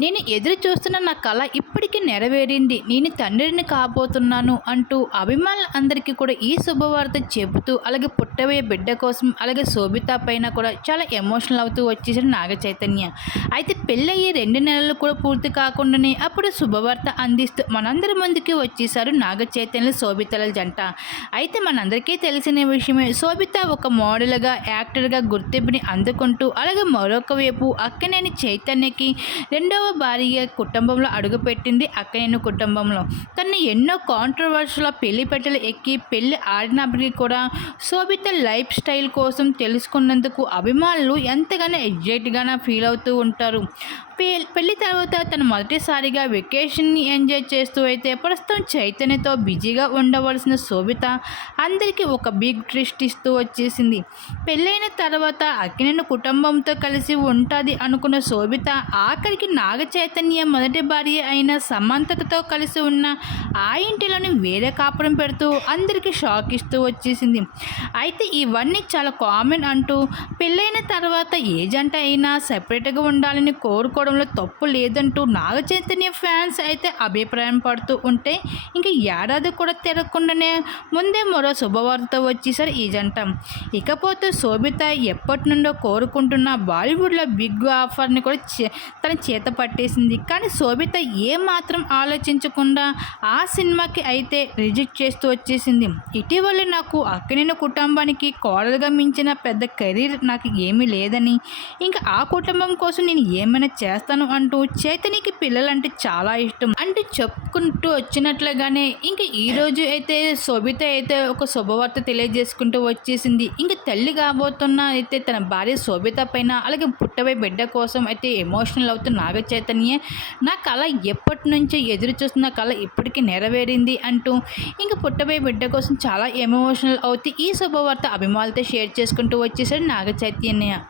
నేను ఎదురు చూస్తున్న నా కళ ఇప్పటికీ నెరవేరింది. నేను తండ్రిని కాబోతున్నాను అంటూ అభిమానులు అందరికీ కూడా ఈ శుభవార్త చెబుతూ అలాగే పుట్టబోయే బిడ్డ కోసం అలాగే శోభిత పైన కూడా చాలా ఎమోషనల్ అవుతూ వచ్చేసాడు నాగ చైతన్య. అయితే పెళ్ళయ్యి రెండు నెలలు కూడా పూర్తి కాకుండానే అప్పుడు శుభవార్త అందిస్తూ మనందరి ముందుకి వచ్చేసారు నాగ చైతన్య శోభితల జంట. అయితే మనందరికీ తెలిసిన విషయమే శోభిత ఒక మోడల్గా యాక్టర్గా గుర్తింపుని అందుకుంటూ అలాగే మరొక వైపు అక్కనేని చైతన్యకి రెండో రెండవ భార్య కుటుంబంలో అడుగుపెట్టింది అక్కయ్యను కుటుంబంలో. తను ఎన్నో కాంట్రవర్షియల్ పెళ్ళి పెట్టలు ఎక్కి పెళ్ళి ఆడినప్పటికీ కూడా శోభిత లైఫ్ స్టైల్ కోసం తెలుసుకున్నందుకు అభిమానులు ఎంతగానో ఎగ్జైట్గానే ఫీల్ అవుతూ ఉంటారు. పెళ్ళి తర్వాత తను మొదటిసారిగా వెకేషన్ని ఎంజాయ్ చేస్తూ అయితే ప్రస్తుతం చైతన్యతో బిజీగా ఉండవలసిన శోభిత అందరికీ ఒక బిగ్ ట్విస్ట్ ఇస్తూ వచ్చేసింది. పెళ్ళైన తర్వాత అక్కినేని కుటుంబంతో కలిసి ఉంటుంది అనుకున్న శోభిత ఆఖరికి నాగ చైతన్య మొదటి భార్య అయిన సమంతతో కలిసి ఉన్న ఆ ఇంటిలోని వేరే కాపురం పెడుతూ అందరికీ షాక్ ఇస్తూ వచ్చేసింది. అయితే ఇవన్నీ చాలా కామన్ అంటూ పెళ్ళైన తర్వాత ఏ జంట అయినా సపరేట్గా ఉండాలని కోరుకోవడం కోరుకోవడంలో తప్పు లేదంటూ నాగ చైతన్య ఫ్యాన్స్ అయితే అభిప్రాయం పడుతూ ఉంటే ఇంకా ఏడాది కూడా తిరగకుండానే ముందే మరో శుభవార్త వచ్చేసరి ఈ జంట. ఇకపోతే శోభిత ఎప్పటి నుండో కోరుకుంటున్న బాలీవుడ్లో బిగ్ ఆఫర్ని కూడా చే- తన చేత పట్టేసింది. కానీ శోభిత ఏ మాత్రం ఆలోచించకుండా ఆ సినిమాకి అయితే రిజెక్ట్ చేస్తూ వచ్చేసింది. ఇటీవల నాకు అక్కడిన కుటుంబానికి కోడలుగా మించిన పెద్ద కెరీర్ నాకు ఏమీ లేదని. ఇంకా ఆ కుటుంబం కోసం నేను ఏమైనా చేస్తాను అంటూ చైతన్యకి పిల్లలంటే చాలా ఇష్టం. అంటే చెప్పుకుంటూ వచ్చినట్లుగానే ఇంకా ఈ రోజు అయితే శోభిత అయితే ఒక శుభవార్త తెలియజేసుకుంటూ వచ్చేసింది. ఇంకా తల్లి కాబోతున్న అయితే తన భార్య శోభిత పైన అలాగే పుట్టబోయే బిడ్డ కోసం అయితే ఎమోషనల్ అవుతున్న నాగ చైతన్యే నా కళ ఎప్పటి నుంచో ఎదురు చూస్తున్న కళ ఇప్పటికీ నెరవేరింది అంటూ ఇంకా పుట్టబోయే బిడ్డ కోసం చాలా ఎమోషనల్ అవుతూ ఈ శుభవార్త అభిమానులతో షేర్ చేసుకుంటూ వచ్చేసాడు నాగ చైతన్య